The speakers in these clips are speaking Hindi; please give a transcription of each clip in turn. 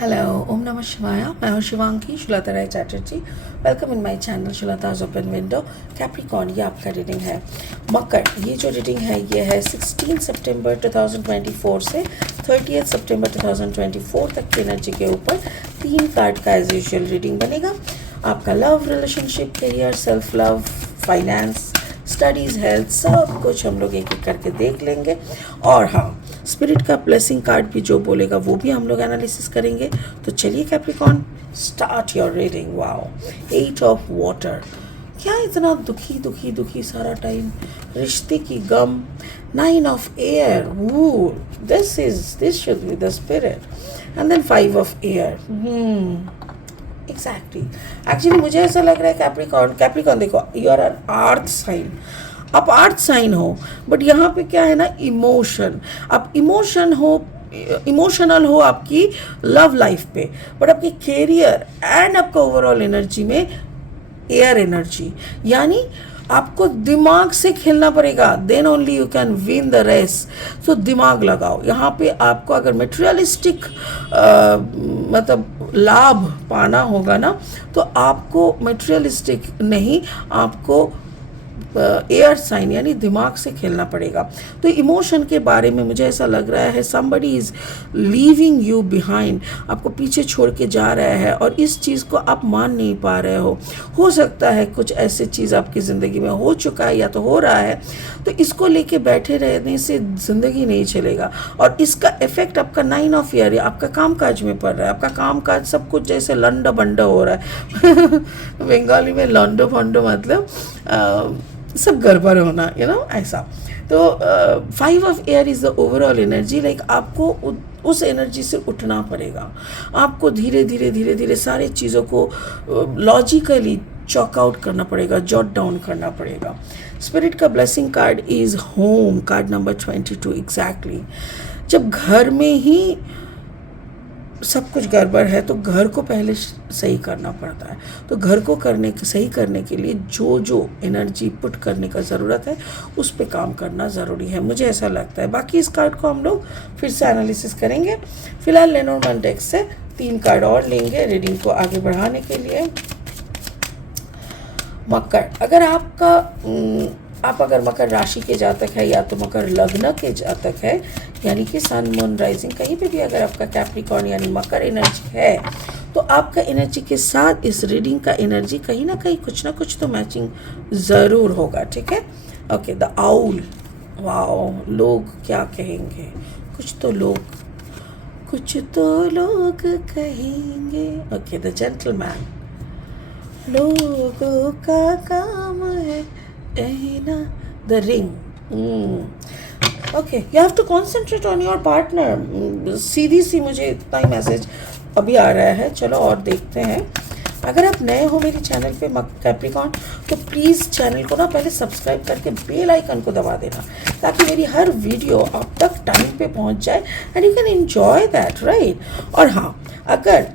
Hello, Om Namah Shivaya. मैं हूँ Shivangi Shulata Rai Chatterjee. Welcome in my channel Shulata's open window. Capricorn, ये आपका रीडिंग है. मकर, ये जो रीडिंग है ये है 16 सितंबर 2024 से 30 सितंबर 2024 तक की एनर्जी के ऊपर 3 कार्ड का एज यूजुअल रीडिंग बनेगा. आपका love, relationship, career, self love, finance, studies, health, सब कुछ हम लोग एक एक करके देख लेंगे. और हाँ, स्पिरिट का ब्लेसिंग कार्ड भी जो बोलेगा वो भी हम लोग एनालिसिस करेंगे. तो चलिए Capricorn, start your reading. Wow, 8 of water. क्या इतना दुखी दुखी दुखी सारा टाइम, रिश्ते की गम. 9 of air. This should be the spirit. And then 5 of air. Exactly. Actually मुझे ऐसा लग रहा है कैप्रिकॉर्न देखो, you are an earth sign. आप अर्थ साइन हो, बट यहाँ पे क्या है ना, इमोशन. आप इमोशनल हो आपकी लव लाइफ पे, बट आपकी कैरियर एंड आपका ओवरऑल एनर्जी में एयर एनर्जी. यानी आपको दिमाग से खेलना पड़ेगा, then only you can win the race. तो दिमाग लगाओ यहाँ पे. आपको अगर मटेरियलिस्टिक मतलब लाभ पाना होगा ना, तो आपको मटेरियलिस्टिक नहीं, आपको एयर साइन यानी दिमाग से खेलना पड़ेगा. तो इमोशन के बारे में मुझे ऐसा लग रहा है somebody is leaving you behind. आपको पीछे छोड़ के जा रहा है और इस चीज़ को आप मान नहीं पा रहे हो सकता है कुछ ऐसी चीज़ आपकी ज़िंदगी में हो चुका है या तो हो रहा है. तो इसको लेके बैठे रहने से ज़िंदगी नहीं चलेगा. और इसका इफेक्ट आपका 9 ऑफ ईयर आपका काम काज में पड़ रहा है. आपका काम काज सब कुछ जैसे लंडो बंडो हो रहा है. बंगाली में लंडो बंडो मतलब सब गड़बड़ होना, ऐसा. तो 5 of air is the overall energy. Like आपको उस एनर्जी से उठना पड़ेगा. आपको धीरे धीरे धीरे धीरे सारे चीज़ों को लॉजिकली चॉक आउट करना पड़ेगा, जॉट डाउन करना पड़ेगा. स्पिरिट का blessing card is home, card number 22. Exactly. जब घर में ही सब कुछ गड़बड़ है तो घर को पहले सही करना पड़ता है. तो घर को सही करने के लिए जो एनर्जी पुट करने का ज़रूरत है उस पे काम करना ज़रूरी है, मुझे ऐसा लगता है. बाकी इस कार्ड को हम लोग फिर से एनालिसिस करेंगे. फिलहाल लेनोर्मैन डेक से 3 कार्ड और लेंगे रीडिंग को आगे बढ़ाने के लिए. मकर, अगर आप अगर मकर राशि के जातक है या तो मकर लग्न के जातक है, यानी कि सन मून राइजिंग कहीं पे भी अगर आपका कैप्रिकॉर्न यानी मकर एनर्जी है, तो आपका एनर्जी के साथ इस रीडिंग का एनर्जी कहीं ना कहीं कुछ ना कुछ तो मैचिंग ज़रूर होगा. ठीक है. ओके. The owl. वाओ, लोग क्या कहेंगे, कुछ तो लोग कहेंगे. ओके. The gentleman. लोगों का काम है कहना. The ring. Okay, you have to concentrate on your partner. सीधी सी मुझे इतना ही मैसेज अभी आ रहा है. चलो और देखते हैं. अगर आप नए हो मेरे चैनल पे कैप्रिकॉर्न, तो प्लीज़ चैनल को ना पहले सब्सक्राइब करके बेल आइकन को दबा देना, ताकि मेरी हर वीडियो आप तक टाइम पे पहुंच जाए and you can enjoy that, right. और हाँ, अगर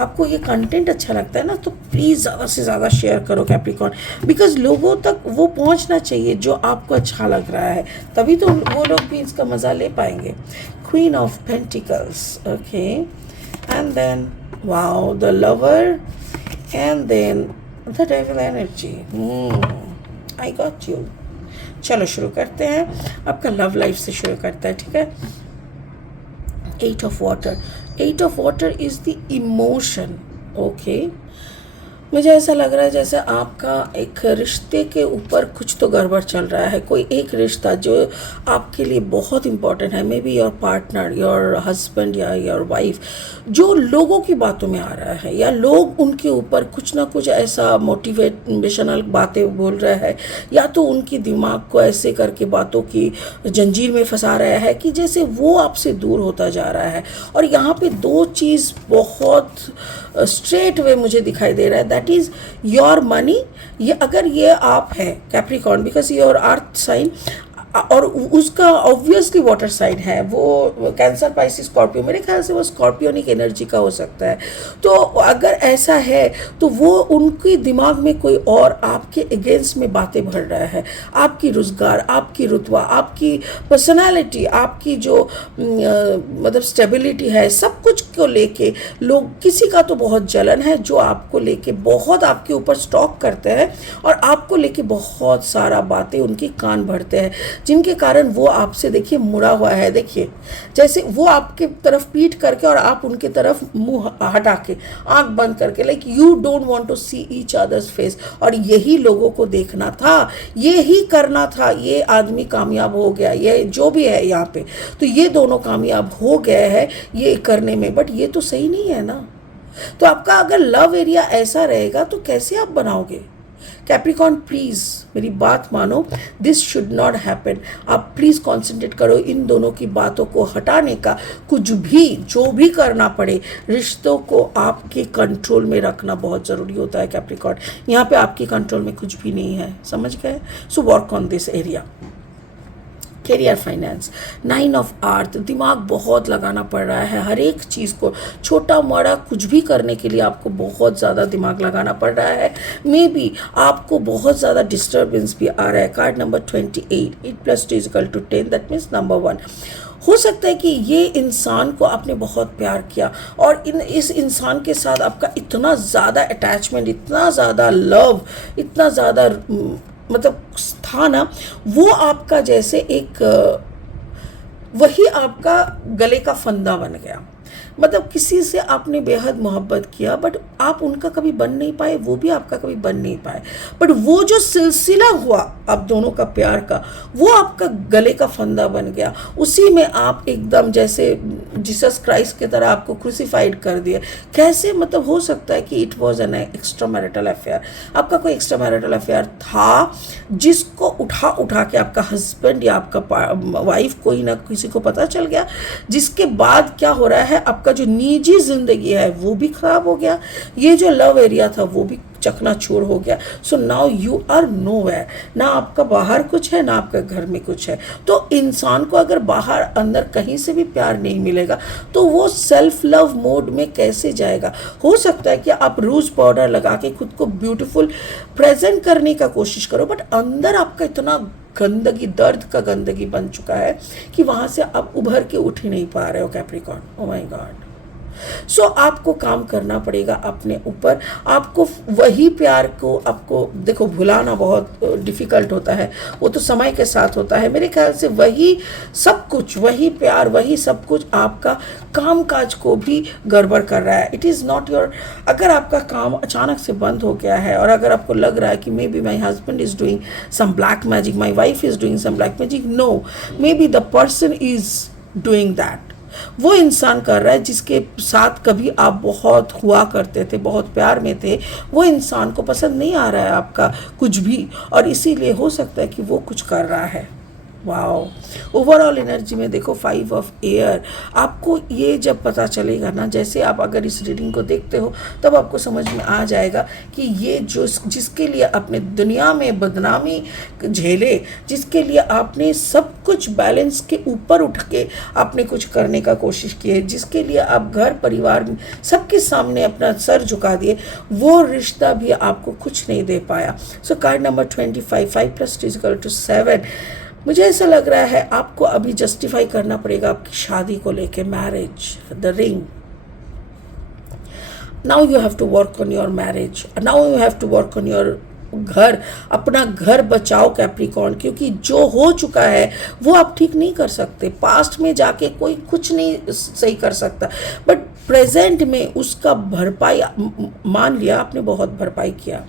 आपको ये कंटेंट अच्छा लगता है ना, तो प्लीज़ ज़्यादा से ज़्यादा शेयर करो कैप्रिकॉर्न, बिकॉज लोगों तक वो पहुंचना चाहिए जो आपको अच्छा लग रहा है, तभी तो वो लोग भी इसका मज़ा ले पाएंगे. Queen of Pentacles. Okay. And then wow, the Lover. And then the Devil energy. I got you. चलो शुरू करते हैं. आपका लव लाइफ से शुरू करता है. ठीक है. 8 of water. 8 of water is the emotion. Okay. मुझे ऐसा लग रहा है जैसे आपका एक रिश्ते के ऊपर कुछ तो गड़बड़ चल रहा है. कोई एक रिश्ता जो आपके लिए बहुत इम्पोर्टेंट है, may be your partner, your husband या योर वाइफ, जो लोगों की बातों में आ रहा है, या लोग उनके ऊपर कुछ ना कुछ ऐसा मोटिवेशनल बातें बोल रहा है, या तो उनकी दिमाग को ऐसे करके बातों की जंजीर में फंसा रहा है कि जैसे वो आपसे दूर होता जा रहा है. और यहाँ पे 2 चीज़ बहुत स्ट्रेट वे मुझे दिखाई दे रहा है. That is your money. ये अगर ये आप है Capricorn, because your earth sign, और उसका ऑब्वियसली वाटर साइन है, वो कैंसर, पाइसिस, स्कॉर्पियो, मेरे ख्याल से वो स्कॉर्पियोनिक एनर्जी का हो सकता है। तो अगर ऐसा है तो वो उनके दिमाग में कोई और आपके अगेंस्ट में बातें भर रहा है, आपकी रोजगार, आपकी रुतबा, आपकी पर्सनालिटी, आपकी जो मतलब स्टेबिलिटी है, सब कुछ को लेके लोग, किसी का तो बहुत जलन है जो आपको लेके बहुत आपके ऊपर स्टॉक करते हैं और आपको लेके बहुत सारा बातें उनकी कान भरते हैं, जिनके कारण वो आपसे देखिए मुड़ा हुआ है। देखिए जैसे वो आपके तरफ पीठ करके और आप उनके तरफ मुंह हटा के, आंख बंद करके, like you don't want to see each others face. और यही लोगों को देखना था, यही करना था। ये आदमी कामयाब हो गया, ये जो भी है यहाँ पे, तो ये दोनों कामयाब हो गए हैं ये करने में, बट ये तो सही नहीं है ना। तो आपका अगर लव एरिया ऐसा रहेगा तो कैसे आप बनाओगे? कैप्रिकॉर्न प्लीज मेरी बात मानो, दिस शुड नॉट हैपन। आप प्लीज कॉन्सेंट्रेट करो इन दोनों की बातों को हटाने का, कुछ भी जो भी करना पड़े, रिश्तों को आपके कंट्रोल में रखना बहुत ज़रूरी होता है कैप्रिकॉर्न। यहाँ पे आपके कंट्रोल में कुछ भी नहीं है, समझ गए? So work on this area. Career, finance, 9 of earth, दिमाग बहुत लगाना पड़ रहा है हर एक चीज़ को, छोटा मोटा कुछ भी करने के लिए आपको बहुत ज़्यादा दिमाग लगाना पड़ रहा है। मे बी आपको बहुत ज़्यादा डिस्टर्बेंस भी आ रहा है। Card number 28, 8 + 2 = 10, that means number 1। हो सकता है कि ये इंसान को आपने बहुत प्यार किया और इस इंसान के साथ आपका इतना ज़्यादा अटैचमेंट, इतना ज़्यादा लव, इतना ज़्यादा मतलब था ना, वो आपका जैसे एक वही आपका गले का फंदा बन गया। मतलब किसी से आपने बेहद मोहब्बत किया बट आप उनका कभी बन नहीं पाए, वो भी आपका कभी बन नहीं पाए, बट वो जो सिलसिला हुआ आप दोनों का प्यार का, वो आपका गले का फंदा बन गया। उसी में आप एकदम जैसे जीसस क्राइस्ट की तरह आपको क्रूसिफाइड कर दिया। कैसे? मतलब हो सकता है कि it was an extra marital affair, आपका कोई एक्स्ट्रा मैरिटल अफेयर था जिसको उठा के आपका हस्बैंड या आपका वाइफ कोई ना किसी को पता चल गया, जिसके बाद क्या हो रहा है, आपका जो निजी जिंदगी है वो भी खराब हो गया, ये जो लव एरिया था वो भी चकनाचूर हो गया। So now you are nowhere, ना आपका बाहर कुछ है ना आपका घर में कुछ है। तो इंसान को अगर बाहर अंदर कहीं से भी प्यार नहीं मिलेगा तो वो सेल्फ लव मोड में कैसे जाएगा? हो सकता है कि आप रूज पाउडर लगा के खुद को ब्यूटीफुल प्रेजेंट करने का कोशिश करो, बट अंदर आपका इतना गंदगी, दर्द का गंदगी बन चुका है कि वहां से आप उभर के उठ ही नहीं पा रहे हो Capricorn. Oh my god. So आपको काम करना पड़ेगा अपने ऊपर। आपको वही प्यार को आपको देखो भुलाना बहुत डिफिकल्ट होता है, वो तो समय के साथ होता है। मेरे ख्याल से वही सब कुछ, वही प्यार, वही सब कुछ आपका काम काज को भी गड़बड़ कर रहा है। इट इज़ नॉट योर, अगर आपका काम अचानक से बंद हो गया है और अगर आपको लग रहा है कि maybe my husband is doing some black magic, my wife is doing some black magic, no, maybe the person is doing that. वो इंसान कर रहा है जिसके साथ कभी आप बहुत हुआ करते थे, बहुत प्यार में थे, वो इंसान को पसंद नहीं आ रहा है आपका कुछ भी, और इसीलिए हो सकता है कि वो कुछ कर रहा है। वाओ, ओवरऑल एनर्जी में देखो 5 ऑफ एयर। आपको ये जब पता चलेगा ना, जैसे आप अगर इस रीडिंग को देखते हो तब आपको समझ में आ जाएगा कि ये जो जिसके लिए आपने दुनिया में बदनामी झेले, जिसके लिए आपने सब कुछ बैलेंस के ऊपर उठ के आपने कुछ करने का कोशिश की है, जिसके लिए आप घर परिवार सबके सामने अपना सर झुका दिए, वो रिश्ता भी आपको कुछ नहीं दे पाया। सो कार्ड नंबर 25, 5 + 2 = 7। मुझे ऐसा लग रहा है आपको अभी जस्टिफाई करना पड़ेगा आपकी शादी को लेके, marriage, the ring. Now you have to work on your marriage, now you have to work on your घर। अपना घर बचाओ कैप्रिकॉर्न, क्योंकि जो हो चुका है वो आप ठीक नहीं कर सकते। पास्ट में जाके कोई कुछ नहीं सही कर सकता, बट प्रेजेंट में उसका भरपाई, मान लिया आपने बहुत भरपाई किया,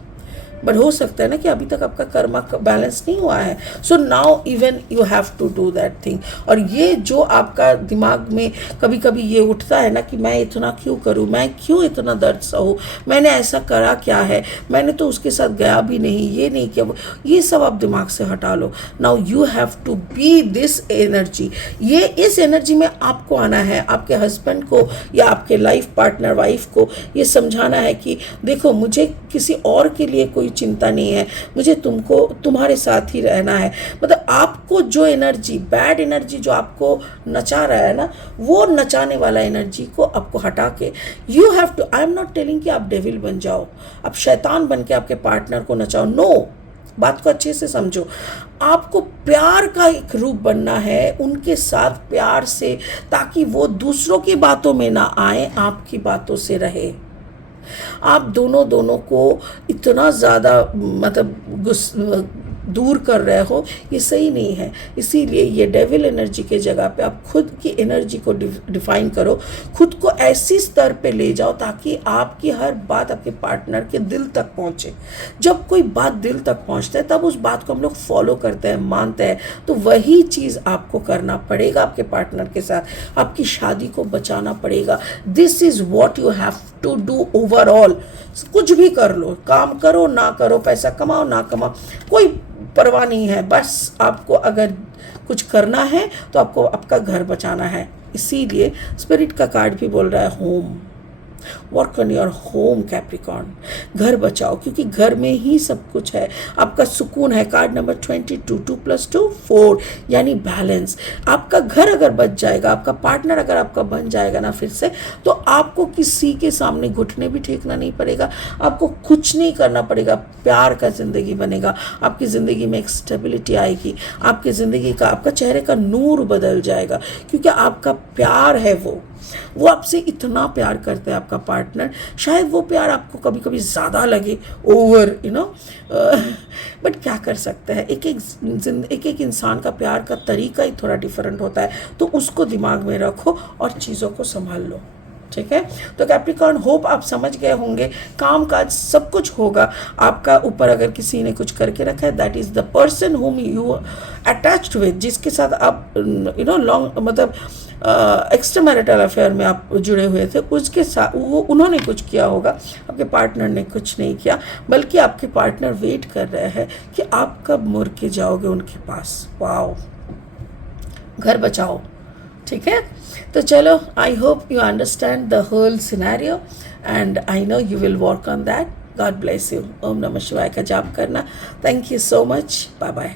बट हो सकता है ना कि अभी तक आपका कर्मा बैलेंस नहीं हुआ है। So now even you have to do that thing. और ये जो आपका दिमाग में कभी कभी ये उठता है ना कि मैं इतना क्यों करूँ, मैं क्यों इतना दर्द सहूँ, मैंने ऐसा करा क्या है, मैंने तो उसके साथ गया भी नहीं, ये नहीं किया, ये सब आप दिमाग से हटा लो। Now you have to be this energy. ये इस एनर्जी में आपको आना है, आपके हस्बैंड को या आपके लाइफ पार्टनर वाइफ को ये समझाना है कि देखो मुझे किसी और के लिए कोई कोई चिंता नहीं है, मुझे तुमको तुम्हारे साथ ही रहना है। मतलब आपको जो एनर्जी, बैड एनर्जी जो आपको नचा रहा है ना, वो नचाने वाला एनर्जी को आपको हटा के you have to, I am not telling कि आप डेविल बन जाओ, आप शैतान बन के आपके पार्टनर को नचाओ, नो, बात को अच्छे से समझो। आपको प्यार का एक रूप बनना है उनके साथ, प्यार से, ताकि वो दूसरों की बातों में ना आए, आपकी बातों से रहे। आप दोनों को इतना ज़्यादा मतलब दूर कर रहे हो, ये सही नहीं है। इसीलिए ये डेविल एनर्जी के जगह पे आप खुद की एनर्जी को डिफाइन करो, खुद को ऐसी स्तर पे ले जाओ ताकि आपकी हर बात आपके पार्टनर के दिल तक पहुंचे। जब कोई बात दिल तक पहुंचता है तब उस बात को हम लोग फॉलो करते हैं, मानते हैं। तो वही चीज़ आपको करना पड़ेगा आपके पार्टनर के साथ, आपकी शादी को बचाना पड़ेगा। This is what you have to do overall. कुछ भी कर लो, काम करो ना करो, पैसा कमाओ ना कमाओ, कोई परवाह नहीं है। बस आपको अगर कुछ करना है तो आपको आपका घर बचाना है। इसीलिए स्पिरिट का कार्ड भी बोल रहा है home, work on your home Capricorn, घर बचाओ, क्योंकि घर में ही सब कुछ है, आपका सुकून है। कार्ड नंबर 22, 2 + 2 4, यानी बैलेंस। आपका घर अगर बच जाएगा, आपका पार्टनर अगर आपका बन जाएगा ना फिर से, तो आपको किसी के सामने घुटने भी टेकना नहीं पड़ेगा, आपको कुछ नहीं करना पड़ेगा, प्यार का ज़िंदगी बनेगा, आपकी ज़िंदगी में एक स्टेबिलिटी आएगी, आपकी ज़िंदगी का, आपका चेहरे का नूर बदल जाएगा, क्योंकि आपका प्यार है वो आपसे इतना प्यार करते हैं आपका पार्टनर। शायद वो प्यार आपको कभी कभी ज़्यादा लगे, ओवर बट क्या कर सकते हैं, एक एक इंसान का प्यार का तरीका ही थोड़ा डिफरेंट होता है। तो उसको दिमाग में रखो और चीज़ों को संभाल लो, ठीक है। तो कैप्रिकॉर्न, होप आप समझ गए होंगे। काम काज सब कुछ होगा आपका ऊपर अगर किसी ने कुछ करके रखा है, that is the person whom you attached with, जिसके साथ आप लॉन्ग मतलब एक्स्ट्रा मैरिटल अफेयर में आप जुड़े हुए थे, उसके साथ वो उन्होंने कुछ किया होगा, आपके पार्टनर ने कुछ नहीं किया, बल्कि आपके पार्टनर वेट कर रहे हैं कि आप कब मुड़ के जाओगे उनके पास। वाओ, घर बचाओ, ठीक है। तो चलो, I hope you understand the whole scenario and I know you will work on that. God bless you. ओम नमः शिवाय का जाप करना। Thank you so much. Bye bye.